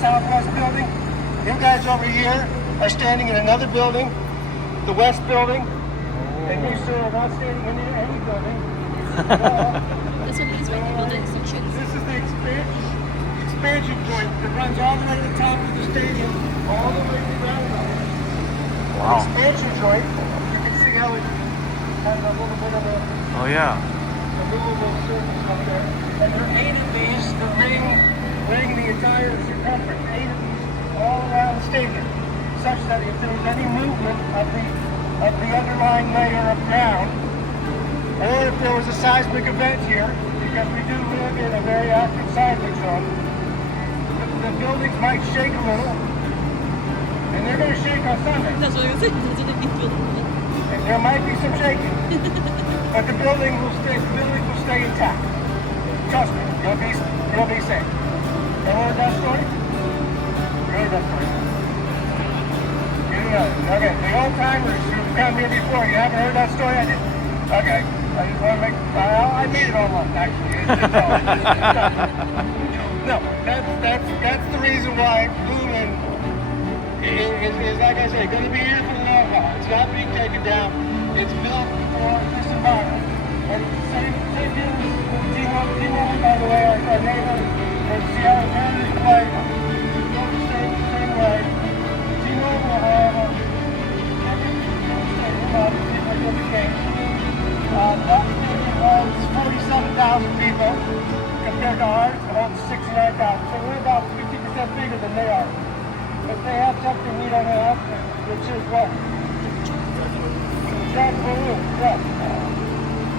southwest building. You guys over here are standing in another building, the west building, and you sir are not standing in any building. This one is when people do sections. This is the expansion joint that runs all the way to the top of the stadium, all the way to the roundabout. Wow. The expansion joint, you can see how it has a little bit of a Oh yeah. movable surface up there. And there are 8 of these that ring the entire circumference, 8 of these all around the stadium, such that if there was any movement of the underlying layer of ground, or if there was a seismic event here, because we do live in a very active seismic zone, the buildings might shake a little, and they're going to shake on Sunday. That's what I was saying. That's what I mean. And there might be some shaking, but the building will stay intact. Trust me, you'll be safe. Ever heard that story? You heard that story? You know it. Okay, the old timers who've come here before, you haven't heard that story? I did. Okay, I just want to make. I made it all up actually. No, that's the reason why Lumen is like I say, going to be here for the long haul. It's not being taken down. It's built for this environment. And same deal with T-Mobile, by the way, our neighbor in Seattle, Mariners play. Don't same way. T-Mobile, however, obviously for every game. That stadium holds 47,000 people compared to ours, it holds 69,000. So we're about 50% bigger than they are. But they have something we don't have, which is what? Chargeable roof, yes.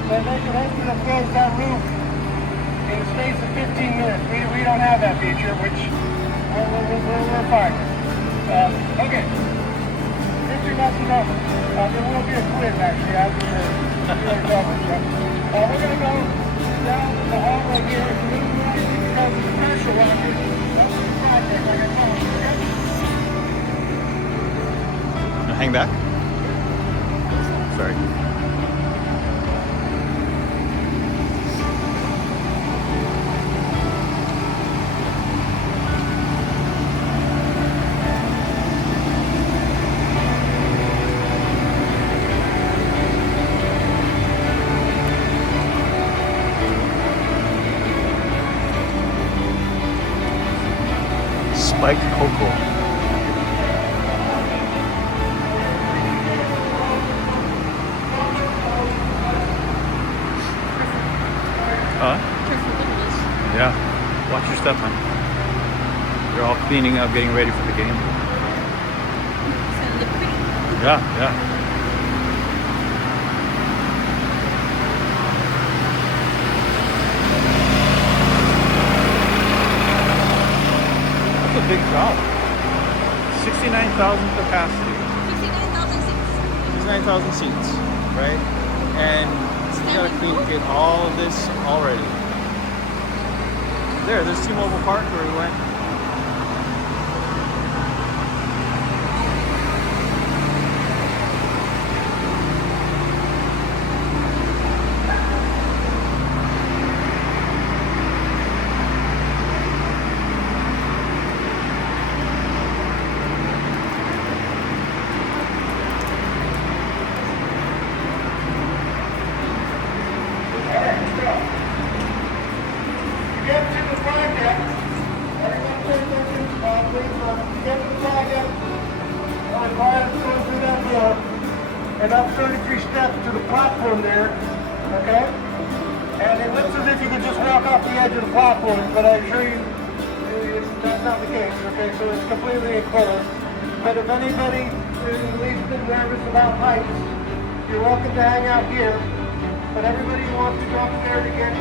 So they can open and close that roof in the space of 15 minutes. We don't have that feature, which we're fine. Okay. History lesson over. There will be a quiz actually after your coverage. We're going to go down the hallway here and move because it's a pressure washer. That's the project, like I told you. Okay? Hang back. Sorry. Spiked cocoa. Yeah, watch your step, man. They're all cleaning up, getting ready for the game. Yeah, yeah. That's a big crowd. 69,000 capacity. 69,000 seats. 69,000 seats, right? And you gotta clean, get all of this already. There's T-Mobile Park where we went. And up 33 steps to the platform there, okay? And it looks as if you could just walk off the edge of the platform, but I assure you that's not the case, okay? So it's completely enclosed. But if anybody is at least been nervous about heights, you're welcome to hang out here. But everybody who wants to go up there to get,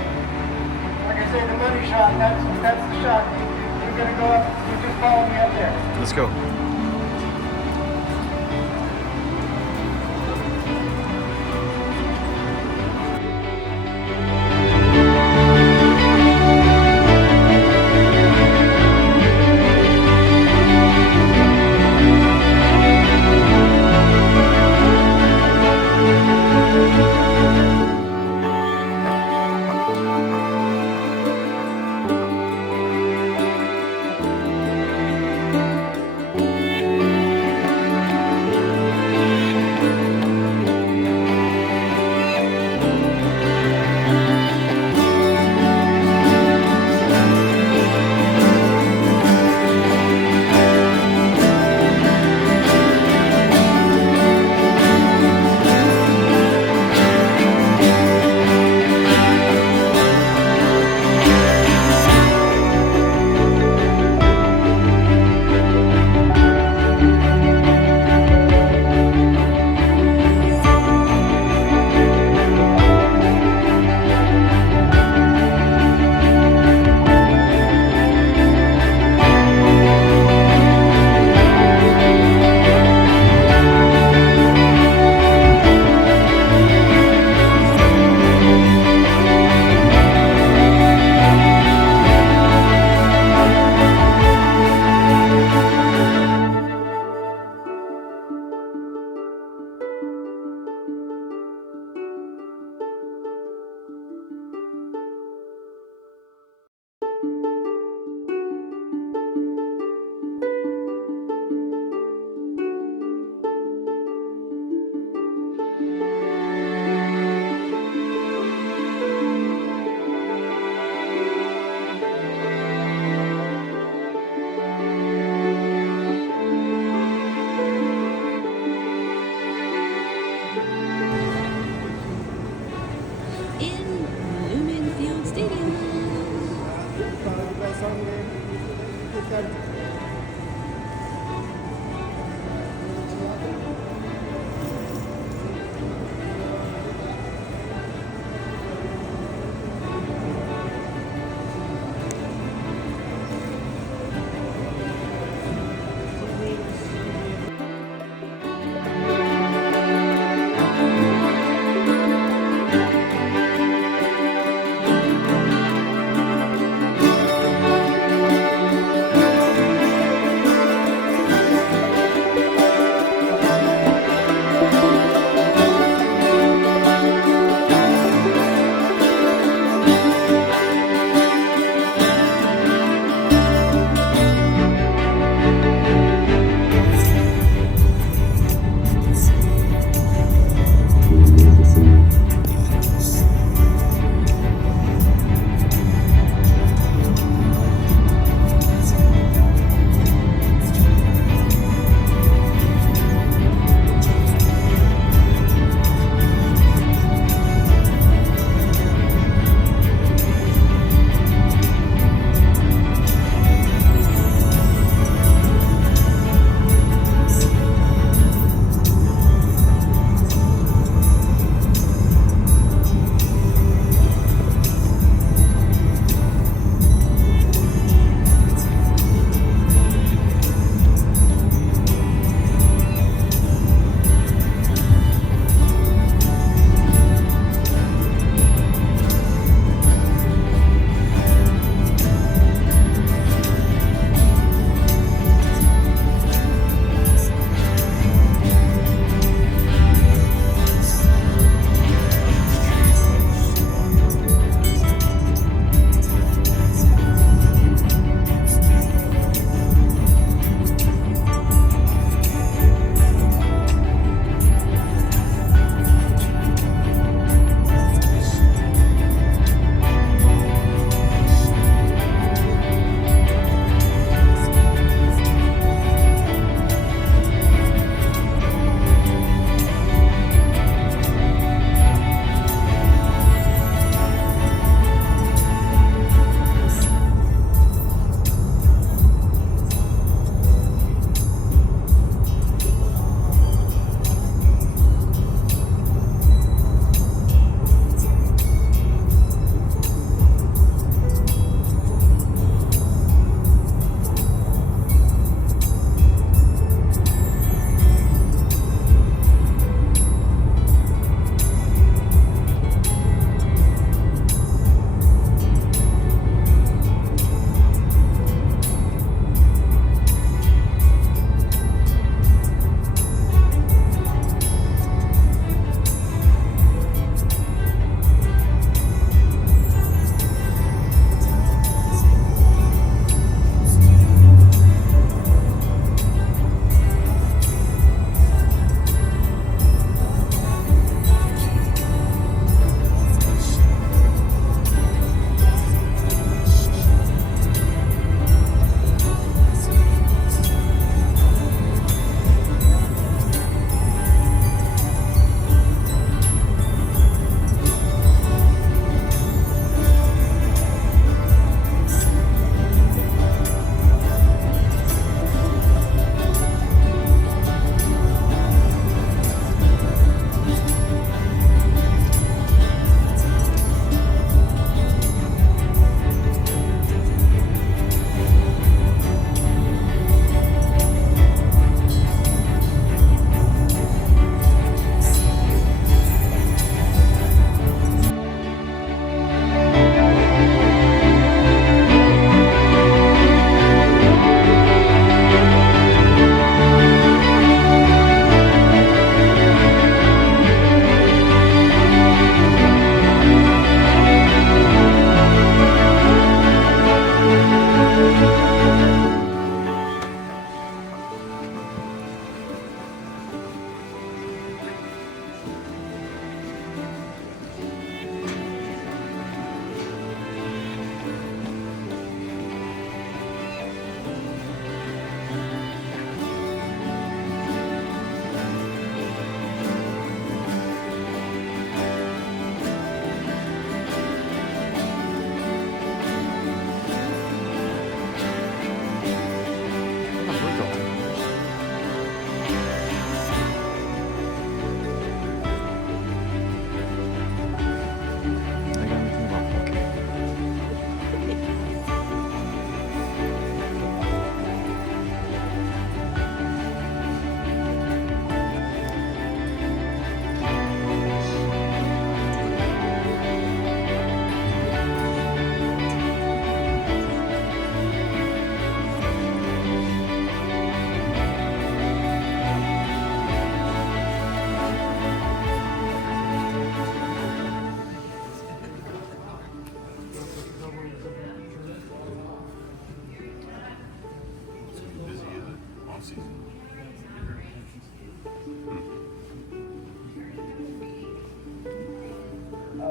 like I say, the money shot, that's the shot. You're gonna go up, you just follow me up there. Let's go.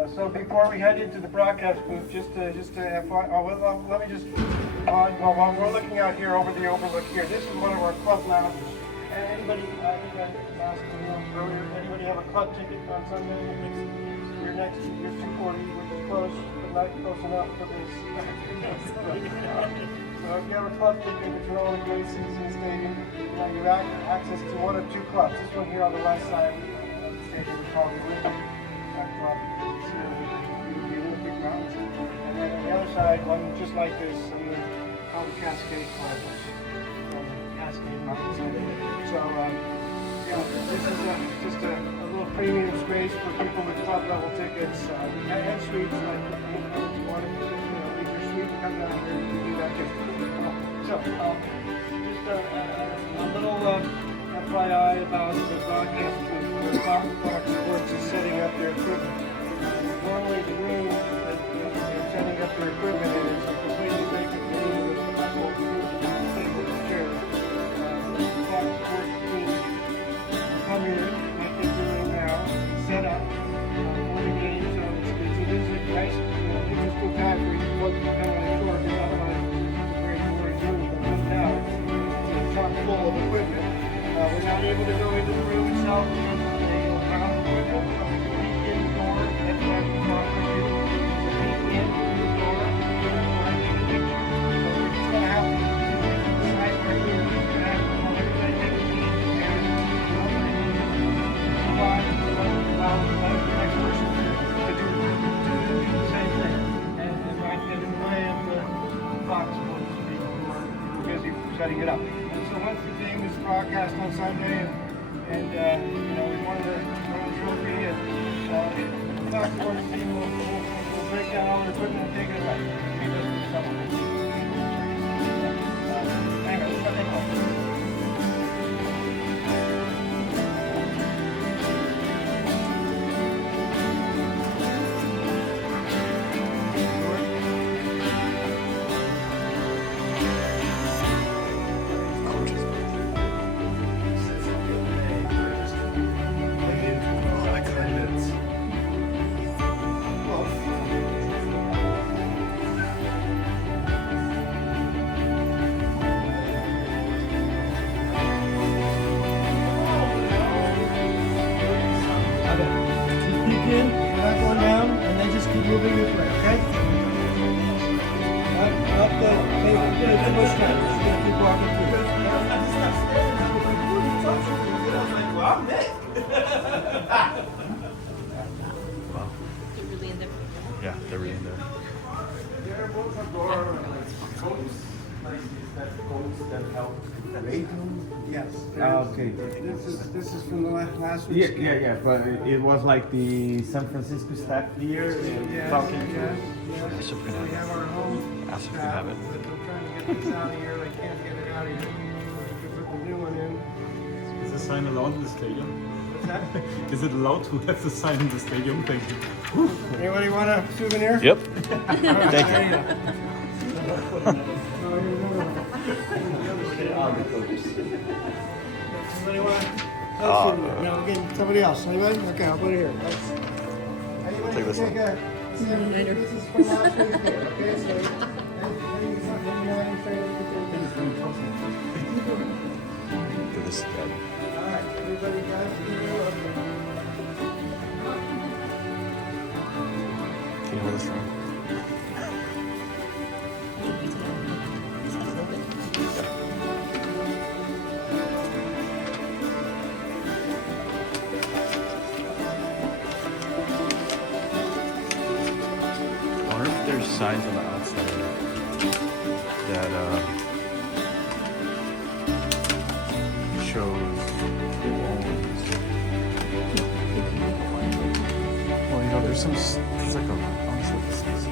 So before we head into the broadcast booth, just to let me just, while we're looking out here over the overlook here, this is one of our club lounges. Anybody, I think I asked earlier, anybody have a club ticket on Sunday? You're next to your 240, which is close, but not close enough for this. So if you have a club ticket, which are all in great seats in the stadium, you have access to one of two clubs. This one here on the west side of the stadium is called the Olympic Club. It's here the Olympic Mountains. And then on the other side, one just like this, called the Cascade Club. Cascade Mountains. So, this is just a little premium space for people with club level tickets and suites. Like, if you want to, leave your suite, come down here, you can do that too. So, just a little FYI about the broadcast where Fox Sports is setting up their equipment. Normally, the room that they're setting up their equipment in is a completely vacant room with a whole table and chairs. Fox Sports team come in, like they're doing now, set up for the game. So it is a nice, interesting time for you folks to come on the tour, because otherwise it's a very boring room. But right now it's chock full of equipment. We're not able to go into the room itself because of the ground equipment. So we can peek in the door. That's why we talk to you. Peek in through the door. That's why I take a picture. So we're just going to have to decide right here. We're going to have to have everybody take a peek and move on to allow the next person to do the same thing. And right get in the way of the Fox Sports people who are busy setting it up. And so once the game is broadcast on Sunday, and we won the trophy, and the Fox Sports team will break down all the equipment and take it away. Thank you. Moving this way, okay? Up the push down. Just gonna keep walking through. Well, I'm Nick. They're really in there. Yeah, they're really in there. Yes. Okay. This is from the last Yeah, week's yeah, but it was like the San Francisco staff here talking to. Ask if we can We have have our it. home. Ask if we can have it. But they're trying to get this out of here. They can't get it out of here. So they could put the new one in. Is the sign allowed in the stadium? What's that? Is it allowed to have the sign in the stadium? Thank you. Anybody want a souvenir? Yep. Thank Thank you. Somebody want? No, again, somebody else. Anybody? Okay, I'll put it here. Anybody Take this take one. this is from last week here, okay? So, Give this to Dad. all right, everybody guys, Can you hold this wrong? I wonder if there's signs on the outside that shows who owns. Well, there's there's like a, honestly, this is.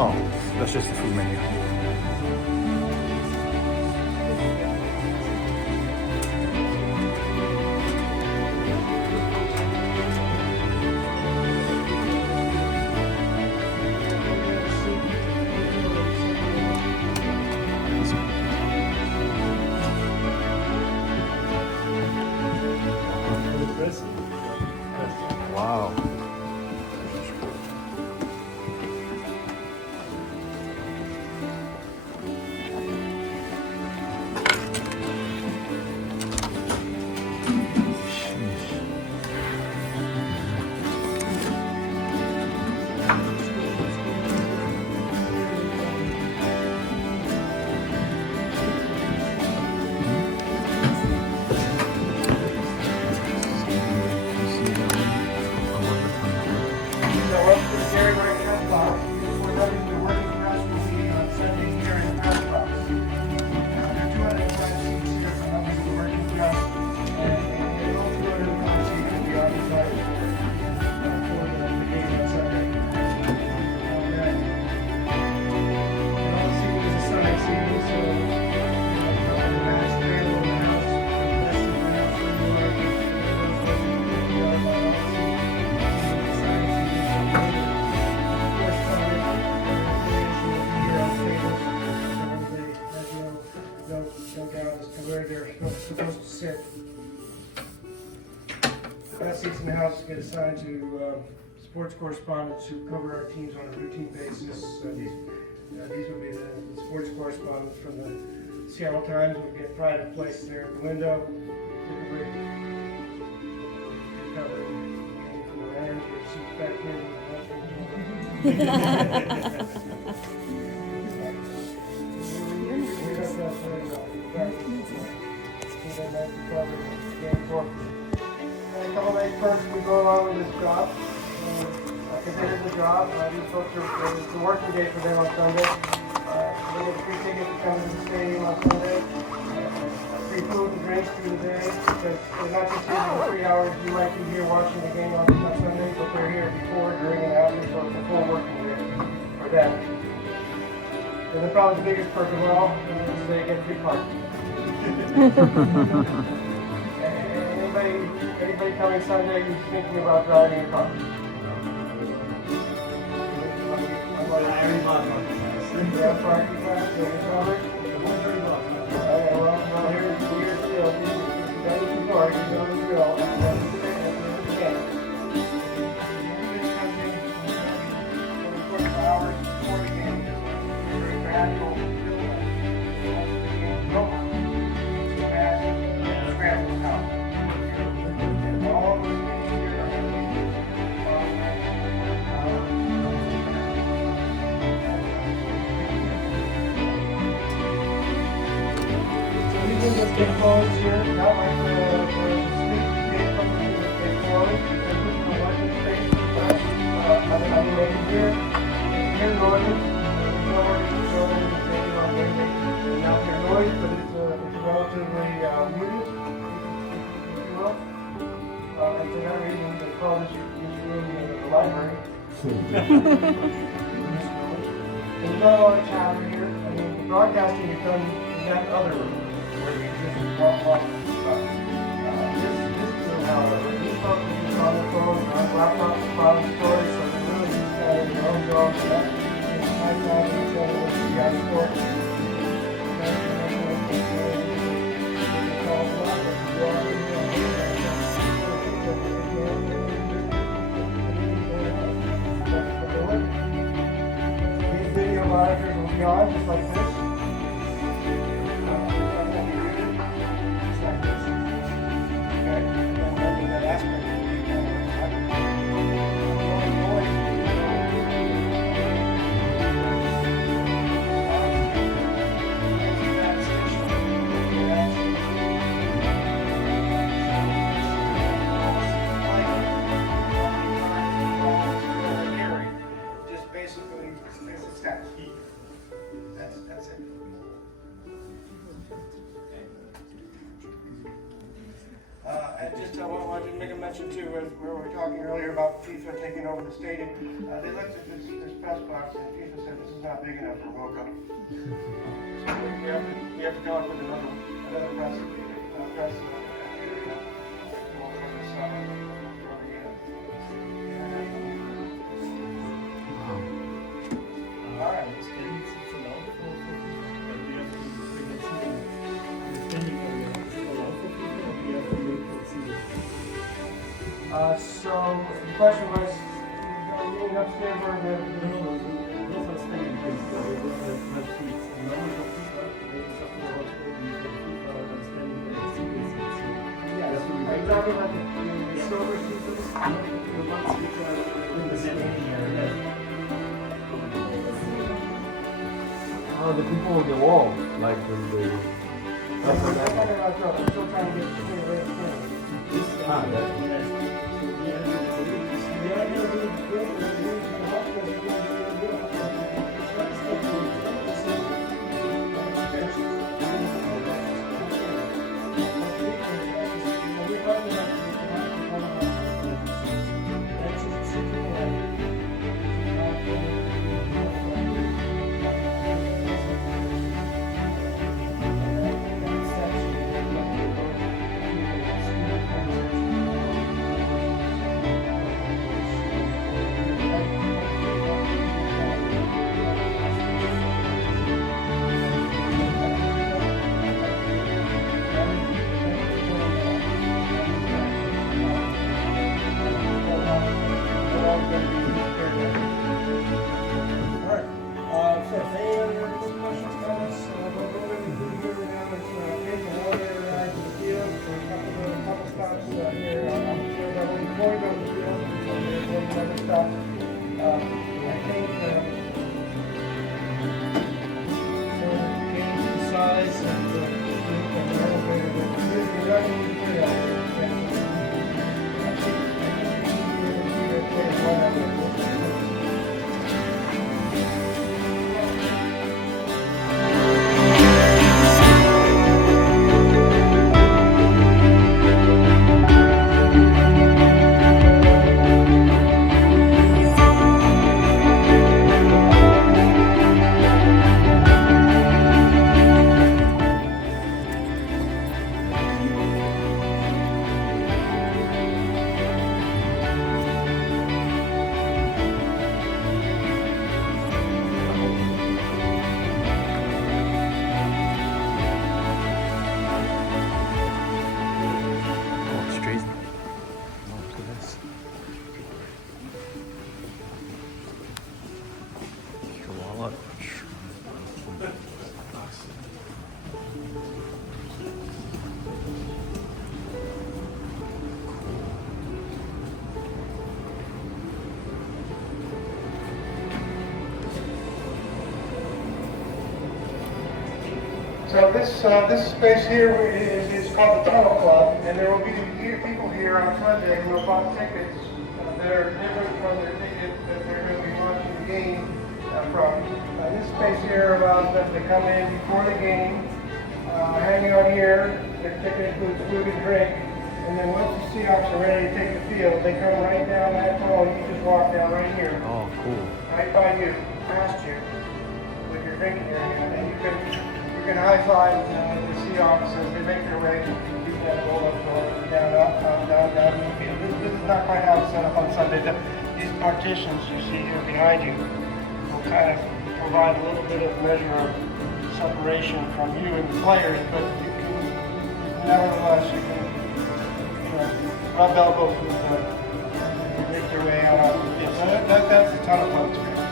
Oh, that's just the food menu. Wow. best seats in the house get assigned to sports correspondents who cover our teams on a routine basis. These will be the sports correspondents from the Seattle Times. Will get pride place there at the window. Typically, covering game from the Rams or seats back here. A couple of experts who go along with this job. Because it is a job. These folks it's a working day for them on Sunday. They get a free ticket to come to the stadium on Sunday. Free food and drinks through the day. Because they're not just here for 3 hours. You might be here watching the game on Sunday, but they're here before, during, and after. So it's a full working day for them. And then probably the biggest perk of all is they get free parking. Anybody coming Sunday who's thinking about driving a car? Yeah, parking class, so you're covered. Well, here's the deal. If you've done this before, you know the drill. And that's the game. You're 24 hours before the game. There's a gradual build-up. Once the game's over, it's a bad scramble out. And all of those things here are going to be get closed here, not like the street gate company that they closed. They're putting the working space for us. On the way here, hear noises. There's no organization building on Wednesday. There's not their noise, but it's relatively muted, if you will. And for that reason, they call this room the library. There's not a lot of chatter here. I mean, the broadcasting is done in that other room. Where you just walk stuff. This room, however, these folks are just on their phones, on laptops, filing stories, so they're really just in their own zone. So that's nice having each other with the sport. These video monitors will be on just like this. I wanted to make a mention too, as we were talking earlier about FIFA taking over the stadium. They looked at this press box and FIFA said this is not big enough for World Cup. So we have to come up with another press area for the summer. All right. So the question was, are you meeting upstairs or the... Those are standing things. Those are not seats. Normally for FIFA, they just have to go to FIFA and standing there. Yes. Are you talking about the silver seats? The ones which are in the center here, yes. Oh, the people on the wall, like when they. I'm still trying to get to the right thing. So this space here is called the Tunnel Club, and there will be people here on Sunday who have bought tickets that are different from their ticket that they're going to be watching the game from. This space here allows them to come in before the game, hang out here. Their ticket includes food and drink, and then once the Seahawks are ready to take the field, they come right down that hall. You just walk down right here. Oh, cool. Right by you, past you, with your drinking area, and you can high five the Seahawks as they make their way. You can roll up down in the field. This is not quite how it's set up on Sunday. These partitions you see here behind you will kind of provide a little bit of measure of separation from you and the players, but you can, nevertheless, you can rub elbows with them and make their way out on the field. So that's the Tunnel Club experience.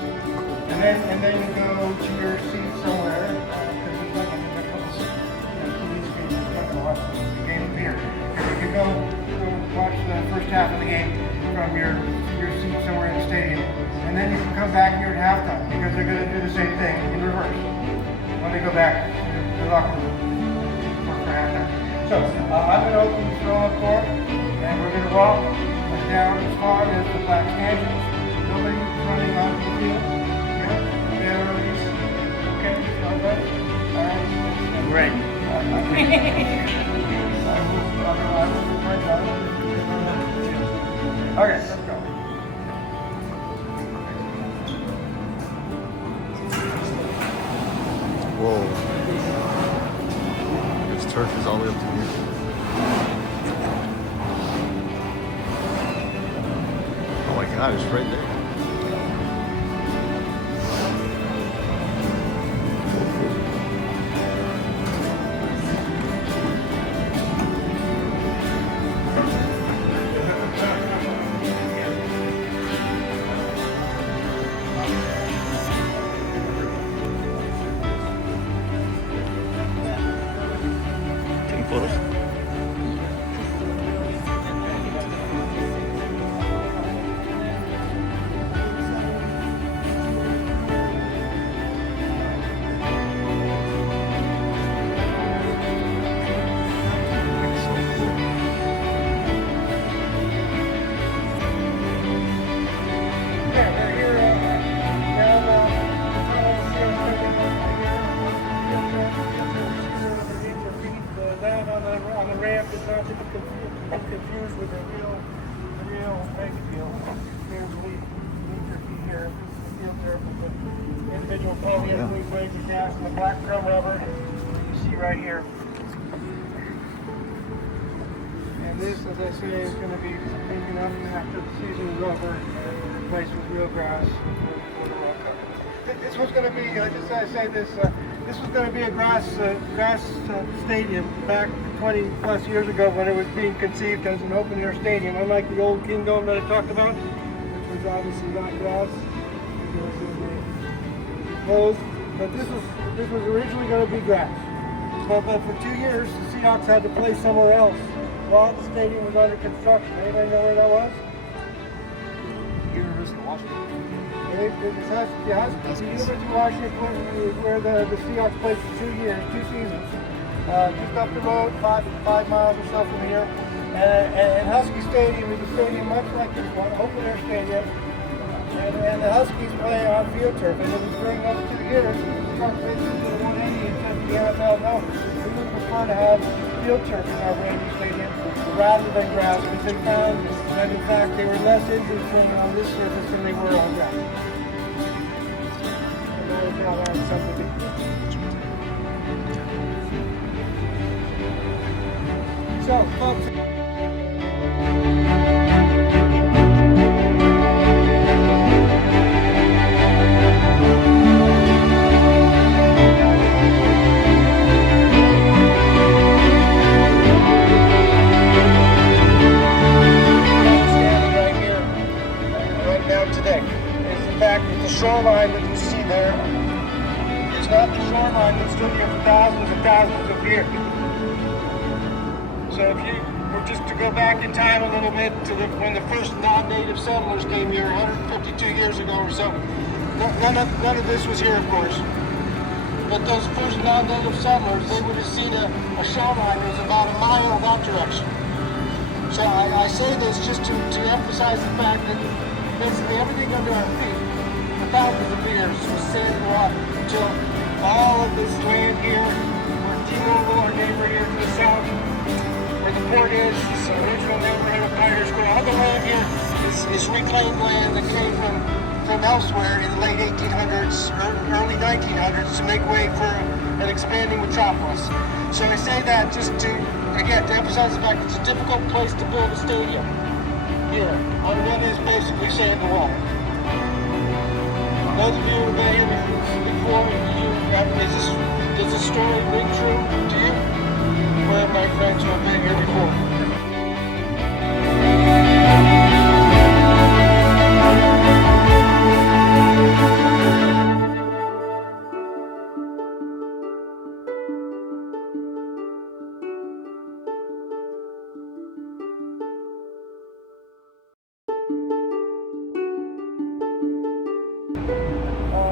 And then you go to your seat somewhere, because there's nothing in a couple TV screens, you're not going to watch the game up here. You can go watch the first half of the game from your seat somewhere in the stadium, and then you can come back here at halftime, because they're going to do the same thing in reverse when they go back to the locker room for halftime. So I'm going to open the throwing court, and we're going to walk down as far as the black stanchions. Nobody running onto the field. Okay, all good? All right. Great. Okay, let's go. Whoa. This turf is all the way up to here. Oh my God, it's right there. On the ramp is not to be confused with the real mega field. Here's the your feet here. This is the field there with the individual polyethylene blades of gas and the black drum rubber you see right here. And this, as I say, is going to be cleaned up after the season is over and replaced with real grass for the World Cup. This was going to be, just as I say this, this was going to be a grass stadium back 20 plus years ago when it was being conceived as an open air stadium, unlike the old Kingdom that I talked about, which was obviously not grass. It was closed, but this was originally going to be grass. But for 2 years, the Seahawks had to play somewhere else while the stadium was under construction. Anybody know where that was? University of Washington. The University of Washington is where the Seahawks played for 2 years, 2 seasons. Just up the road, 5 miles or so from here. And Husky Stadium is a stadium much like this one, open air stadium. And the Huskies play on field turf. And it was during those 2 years, the Seahawks basically the 180 and said to the NFL, no, we would prefer to have field turf in our brand new stadium rather than grass, because they found that in fact they were less injured from on this surface than they were on grass. And that is how that is something to do. So, folks. Shoreline that you see there is not the shoreline that's stood here for thousands and thousands of years. So if you were just to go back in time a little bit to when the first non-native settlers came here 152 years ago or so, none of this was here, of course. but those first non-native settlers, they would have seen a shoreline that was about a mile that direction. So I say this just to emphasize the fact that basically everything under our feet for thousands of years was sand and water until all of this land here, where T-Mobile, our neighbor here to the south, where the port is, this original neighborhood of Pioneer Square, all the land here is reclaimed land that came from elsewhere in the late 1800s, early 1900s to make way for an expanding metropolis. So I say that just to, again, to emphasize the fact it's a difficult place to build a stadium here on what is basically sand and water. Those of you who have been here before, does this story ring true to you? Where are my friends who have been here before?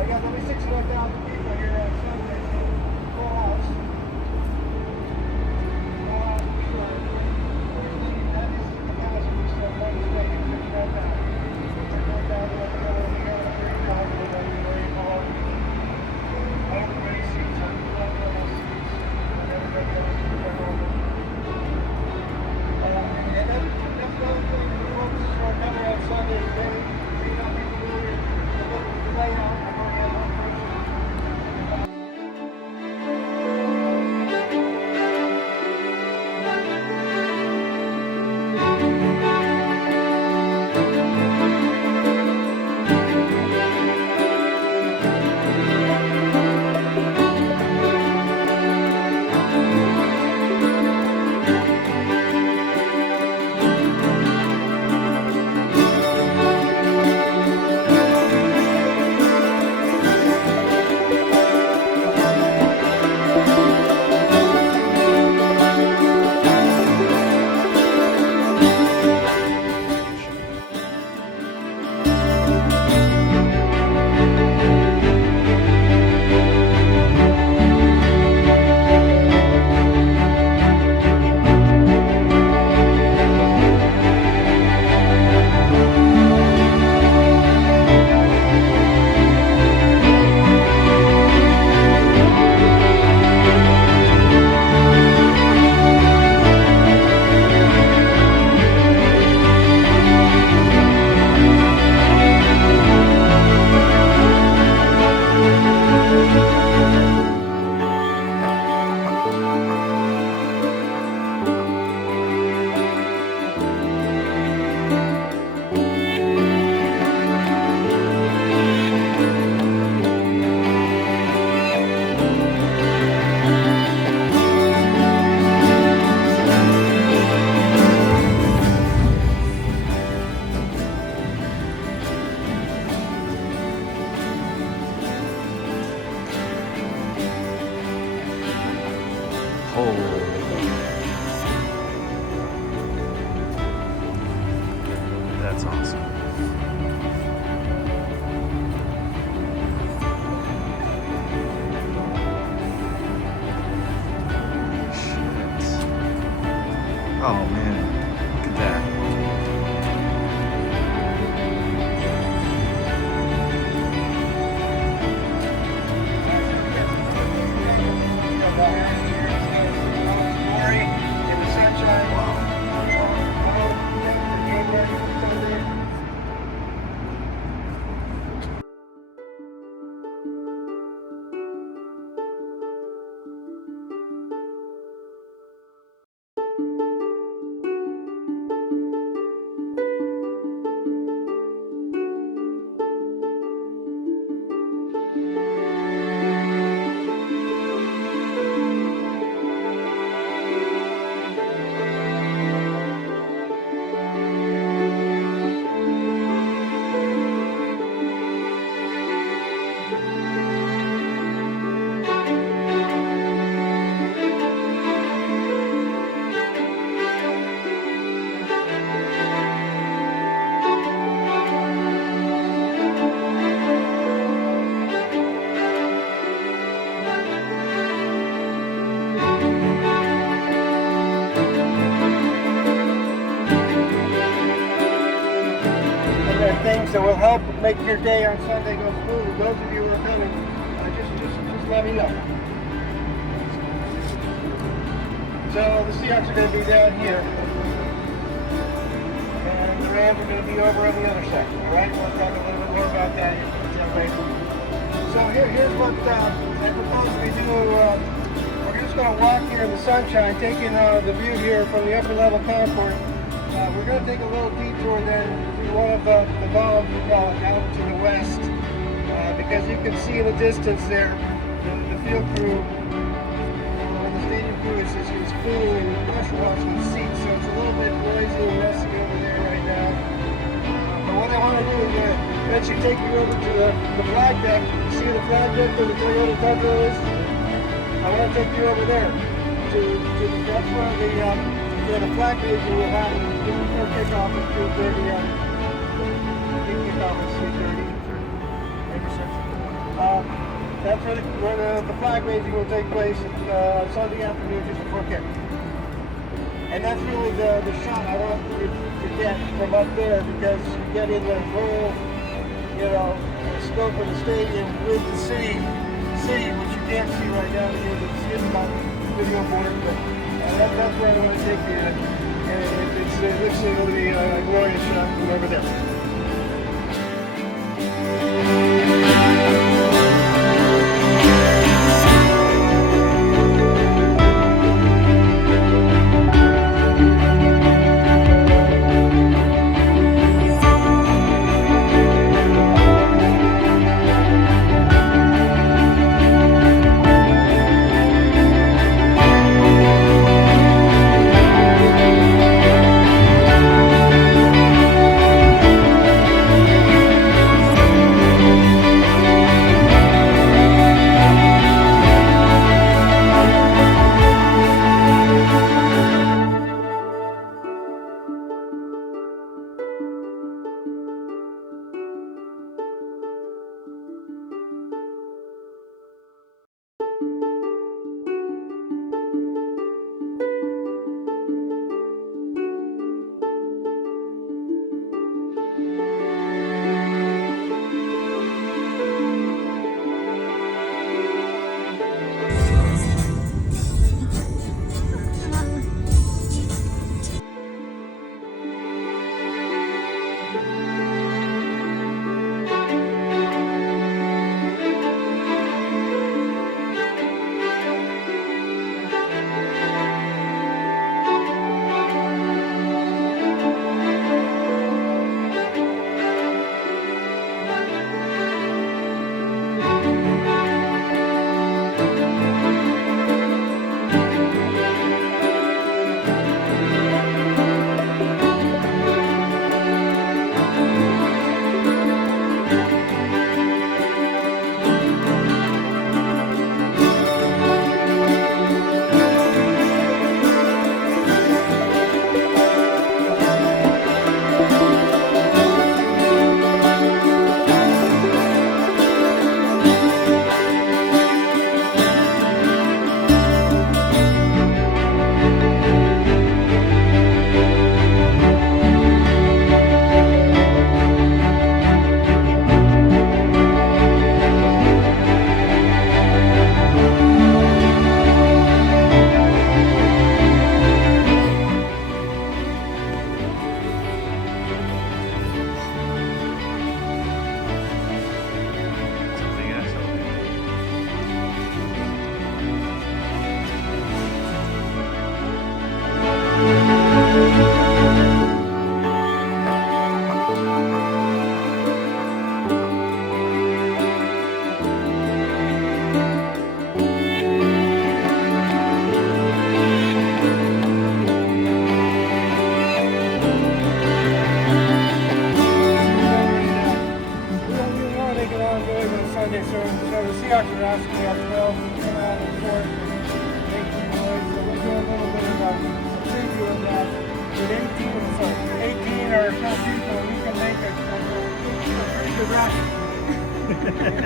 Yeah, there'll be 61,000 people here on Sunday. Full house. Sure. That is the capacity, so I'm not mistaken, 61,000. 61,000 up there, we have a very powerful, very hard. Everybody seats, everybody seats, and everybody else is over. And that's the other thing for folks who are coming on Sunday, very, you're not familiar with the layout. I'm going to have one person. That's awesome. Shit. Oh man, look at that. Glory in the sunshine. and things that will help make your day on Sunday go smooth. Those of you who are coming, just let me know. So the Seahawks are going to be down here, and the Rams are going to be over on the other side. All right, we'll talk a little bit more about that later. So here's what I propose we do. We're just going to walk here in the sunshine, taking the view here from the upper level concourse. We're going to take a little detour then to one of the bombs we call it, out to the west, because you can see in the distance there the field crew, the stadium crew is cleaning and pressure washing the seats, so it's a little bit noisy and messy over there right now. But what I want to do is eventually take you over to the flag deck. You see the flag deck where the Toyota Tundra is? I want to take you over there. That's where the flag raising will happen just before kickoff at 2:30. Kickoff at 3:30, maybe 6. That's where the flag raising will take place Sunday afternoon just before kick. And that's really the shot I want you to get from up there, because you get in the whole, scope of the stadium with the city, which you can't see right now. You can see it on the video board, but that's where I want to take you. And it looks like it'll be a glorious shot from over there.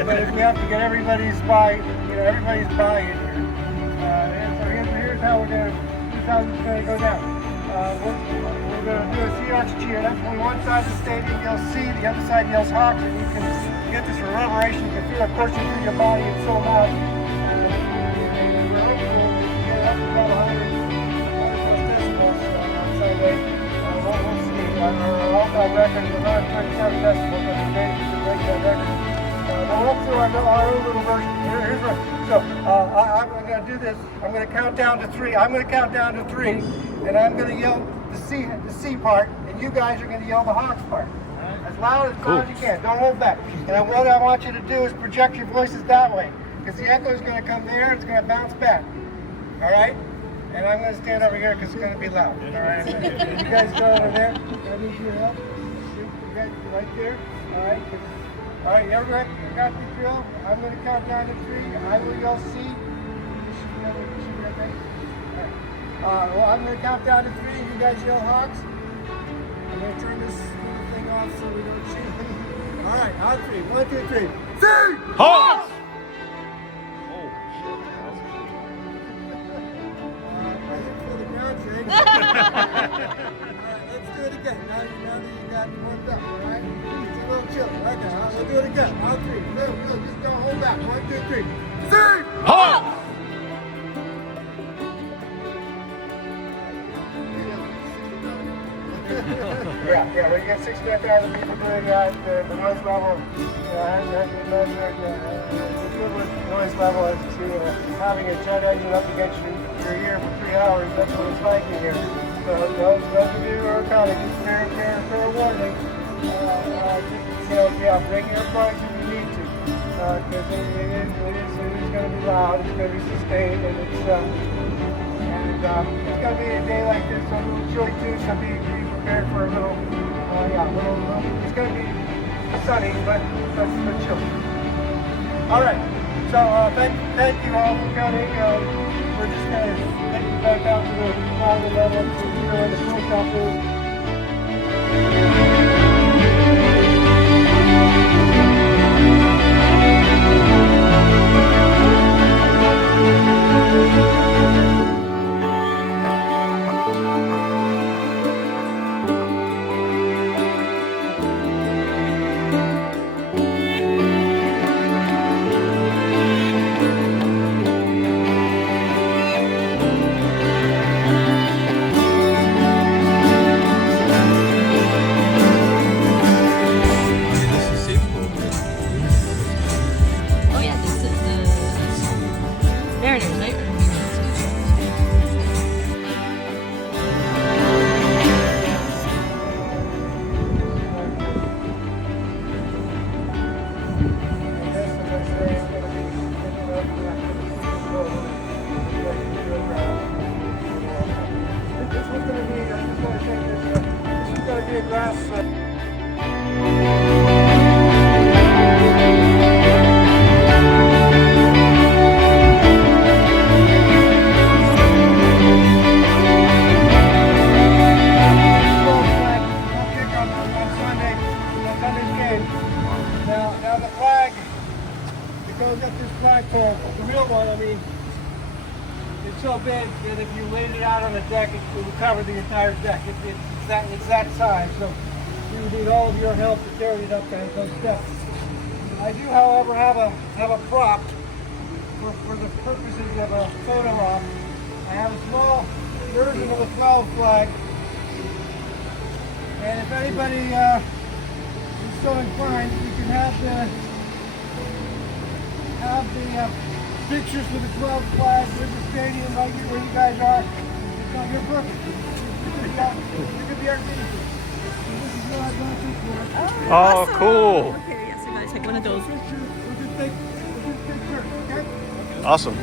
But if we have to get everybody's buy-in here. So here's how this is going to go down. We'll we're going to do a Seahawks cheer. That's when one side of the stadium yells C, the other side yells Hawks, and you can get this reverberation. You can feel it coursing through your body. It's so loud. And we're hopeful to get up to about 100 plus decibels on Sunday. We'll see. Our all-time record is 137 decibels. That's the day to break that record. But we'll do our own little version. Here's what. So I'm going to do this. I'm going to count down to 3. I'm going to count down to 3, and I'm going to yell the C part, and you guys are going to yell the Hawks part. As loud as you can. Don't hold back. And what I want you to do is project your voices that way, because the echo is going to come there. It's going to bounce back. All right? And I'm going to stand over here because it's going to be loud. All right? You guys go over there. I need your help. You guys right there. All right? All right, everybody got the drill? I'm going to count down to 3. I will yell C. You should be okay. All right. Well, I'm going to count down to 3. You guys yell Hawks. I'm going to turn this little thing off so we don't see anything. All right, on 3. 1, 2, 3. C! Hawks! I didn't feel the ground shake. All right, let's do it again. Now that you got warmed up, all right? It's a little chill. Okay, we'll do it again. On 3. Go. Just don't hold back. 1, 2, 3. C! Hawks! Yeah, we get 65,000 people doing that. The noise level has been measured. The equivalent noise level is to having a jet engine up against your ear for 3 hours. That's what it's like in here. So those of you who are kind of just fair warning. Bring your plugs if you need to, because it is going to be loud. It's going to be sustained, and it's going to be a day like this. A little chilly too, so be prepared for a little, it's going to be sunny, but chilly. All right, so thank you all for coming. We're just going to take you back out to the ground level to where the fuel shop is. Oh yeah, this is the Mariners, right? This is going to be, I'm just going to take this, this is going to be a glass. Now the flag that goes up this flagpole, the real one, I mean, it's so big that if you laid it out on the deck, it would cover the entire deck. It's that size, so we would need all of your help to carry it up those steps. I do, however, have a prop for the purposes of a photo op. I have a small version of a 12 flag, and if anybody is so inclined, you can have the pictures with the 12 flag with the stadium right here where you guys are. You're perfect. You could be our guinea. This is what I've done for. Oh, cool. Okay, yes, I gotta take one of those. We'll just take pictures, okay? Awesome.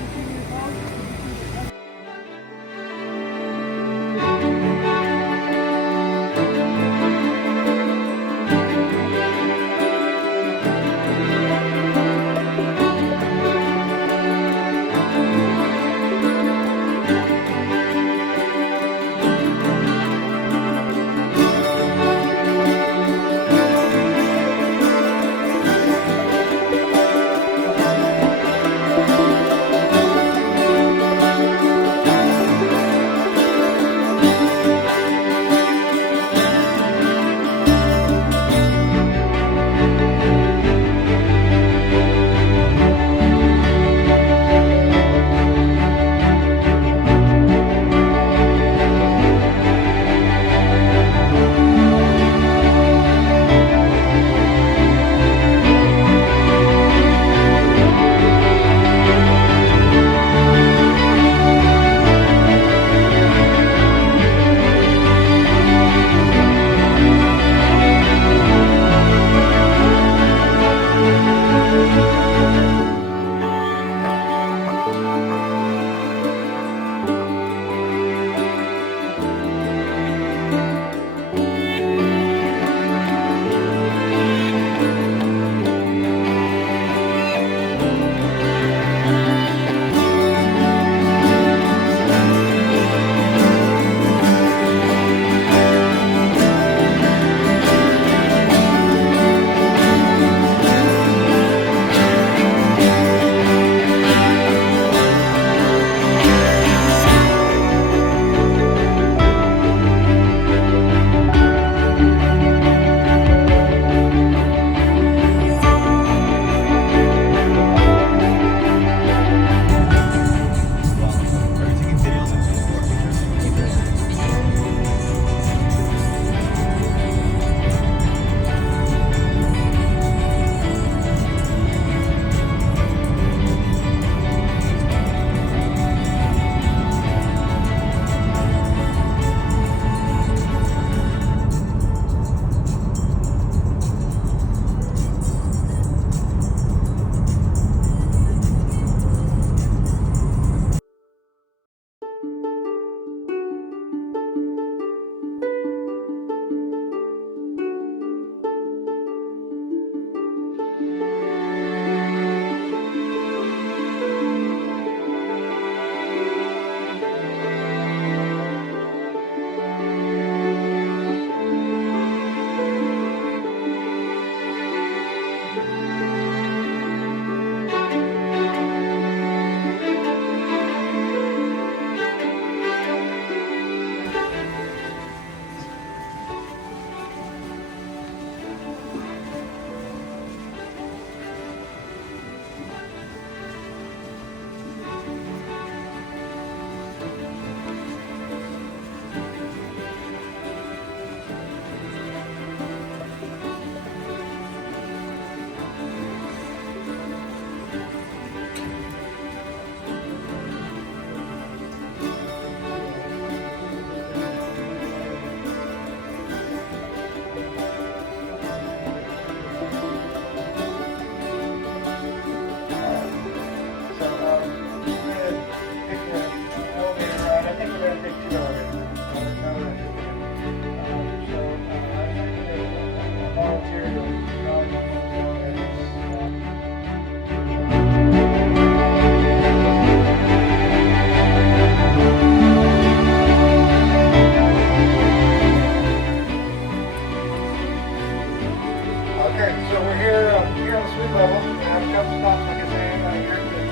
Okay, so we're here on the suite level. We have a couple spots, like I say,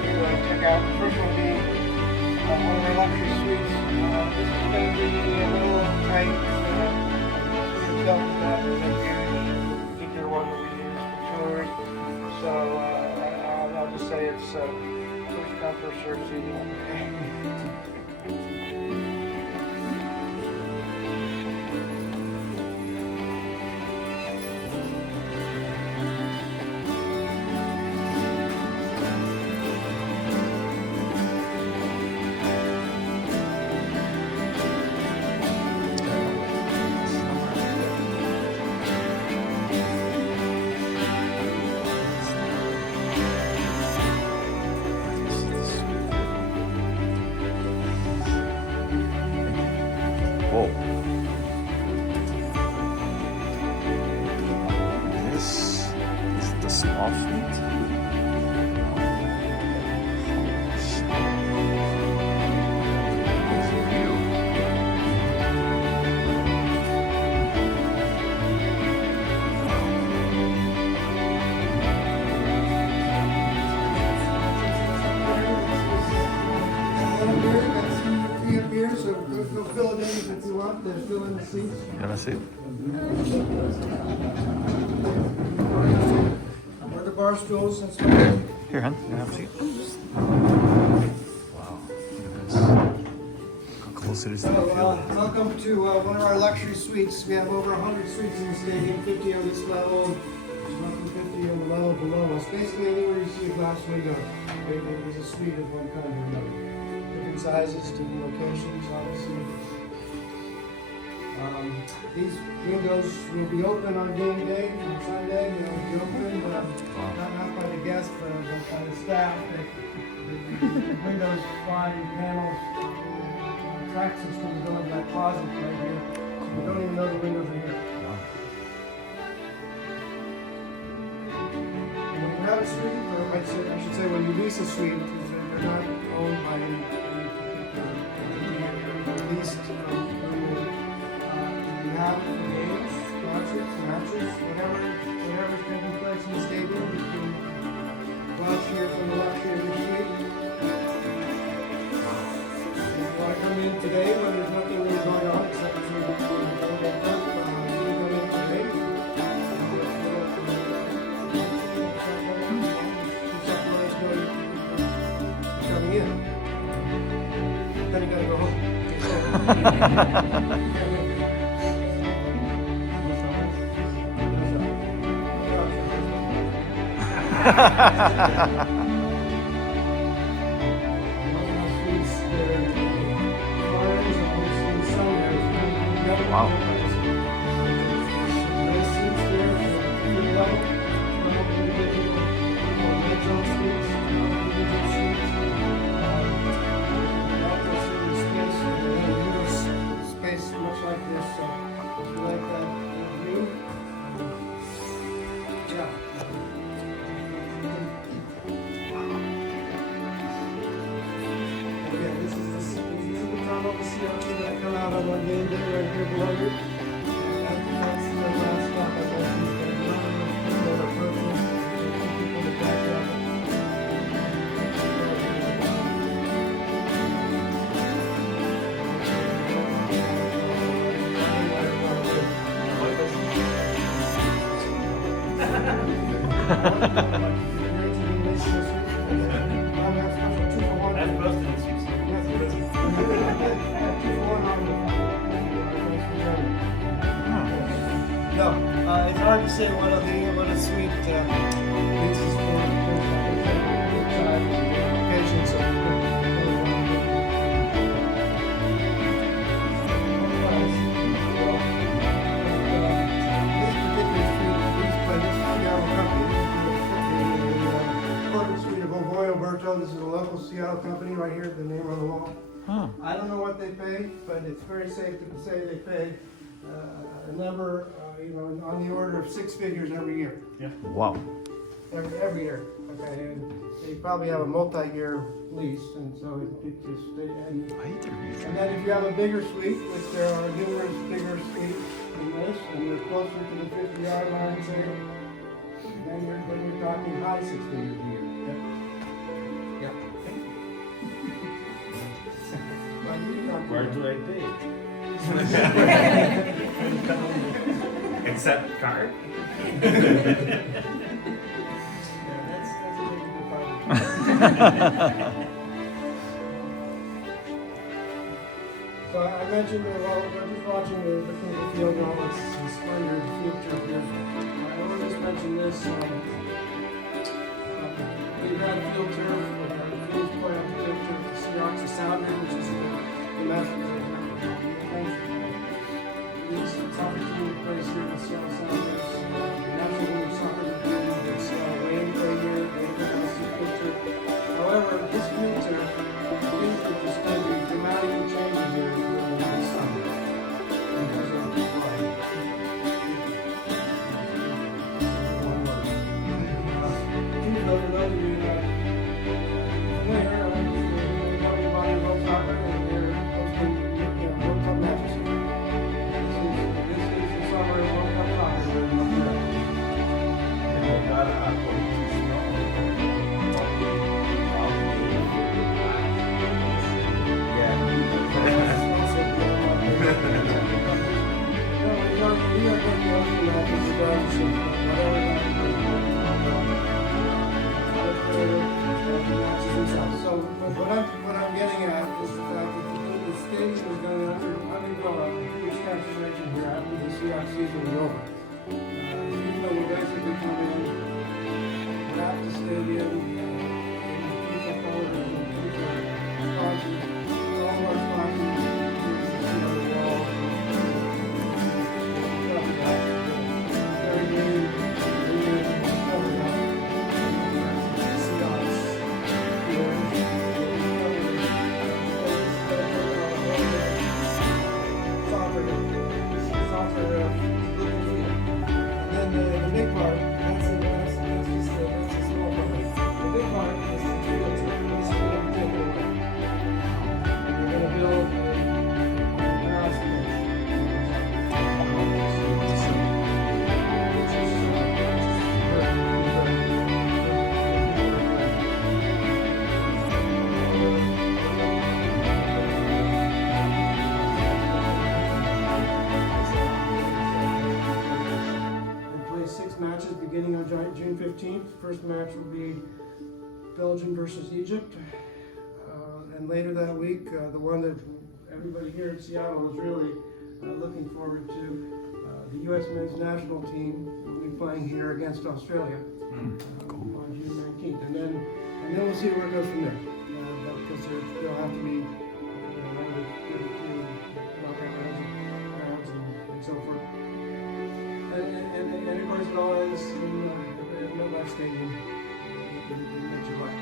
here to check out. The first one being one of our luxury suites. This is going to be a little tight. Suite itself is not a huge, particular one that we use for jewelry. So I'll just say it's first come, first served seating. Whoa. This is the small suite. There's a view. So go fill it in if you want. There's fill in the seats. You wanna see? Where the bar stools and stuff. Here, hon. You have a seat. Wow. Look at this. How close it is to the field. Welcome to one of our luxury suites. We have over 100 suites in the stadium, 50 on this level, roughly 50 on the level below us. Basically, anywhere you see a glass window, it is a suite of one kind or another. Different sizes, different locations, obviously. These windows will be open on game day, on Sunday. They'll be open, not by the guests, but by the staff. The windows, sliding panels, track system go in that closet right here. So we don't even know the windows are here. And when you have a suite, or I should say when you lease a suite, they're not owned by any particular entity. They're leased you have it for games, concerts, matches, whatever's taking place in the stadium, you can watch here from the luxury of your suite. If you want to come in today when there's nothing really going on except for you can come in today. Coming in. Then you gotta go home. Wow. Space much like this, so if you like that view, yeah. Again, this is the tunnel, the CO2 that come out on one game day right here below you. That's the last stop I want you to get. Another purple, in the background. No, it's hard to say what a suite leases for locations. This is a local Seattle company right here, the name on the wall. Huh. I don't know what they pay, but it's very safe to say they pay a number, on the order of 6 figures every year. Yeah. Wow. Every year. Okay, and they probably have a multi-year lease, and so it just and then if you have a bigger suite, which there are numerous bigger suites than this, and they're closer to the 50-yard line, say, then you're talking high six figures a year. Yep. Well, you don't Where do do I pay? Accept card? Yeah, that's a big department. So I mentioned, while we're just watching the field, all this splendor of the field trip here. I want to just mention this. We've had a field turf, the Kings play on the field turf, the Seahawks, the Sounders, which is the national soccer team plays here, the Seattle Sounders, the National Women's Soccer Team, it's Wayne play here, Wayne has the field turf. However, this field turf, things are just going to be dramatically changing here in the summer. Because of why. For those of you that familiar, everybody loves soccer and they're hosting World Cup matches here. This is the summer of World Cup soccer here in North America. So what I'm getting at is the fact that the stadium is going to undergo a huge transformation here after the Seahawks season is over. Even though we basically come in, wrap the stadium, keep up all of the sponsors, all of our sponsors, the wall, very new, matches beginning on June 15th. First match will be Belgium versus Egypt. And later that week, the one that everybody here in Seattle is really looking forward to, the U.S. men's national team will be playing here against Australia on June 19th. And then we'll see where it goes from there. Because there'll have to be rounds and so forth. And of course it all ends in MetLife Stadium in July.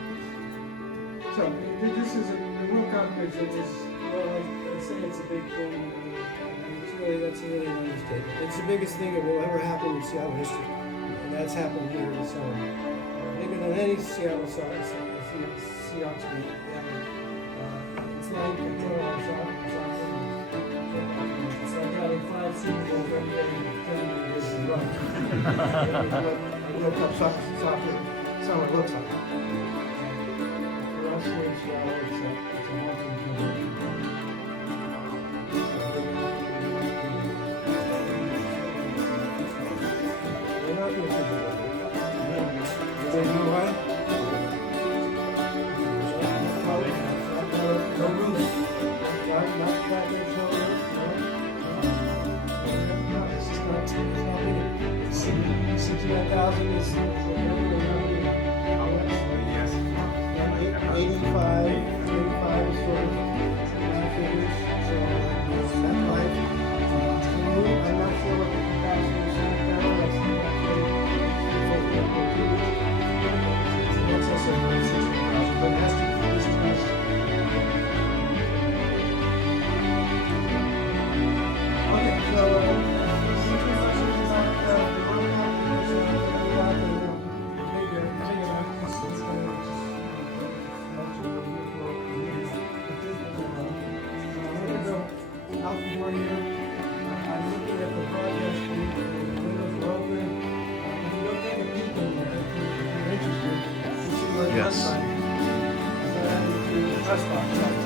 So this is the World Cup is well, I say it's a big thing. That's really an understatement. It's the biggest thing that will ever happen in Seattle history, and that's happened here this summer. Bigger than any Seattle Seahawks game ever. It's like soccer. It's like having 5 Super Bowls every day for 10 years in a row. World Cup soccer summer looks like. For us here in Seattle, it's a once-in-a-generation. They're not going to Super Bowl. They know why? No roof. Not that there's no roof. It's just not big. 69,000 is 85 is sort of figures. So that life. I'm not sure what the capacity is in there. That's excess of 60,000, but it has to be this nice. Okay, so some questions about the World Cup. this Yes. side. And then you do the press box.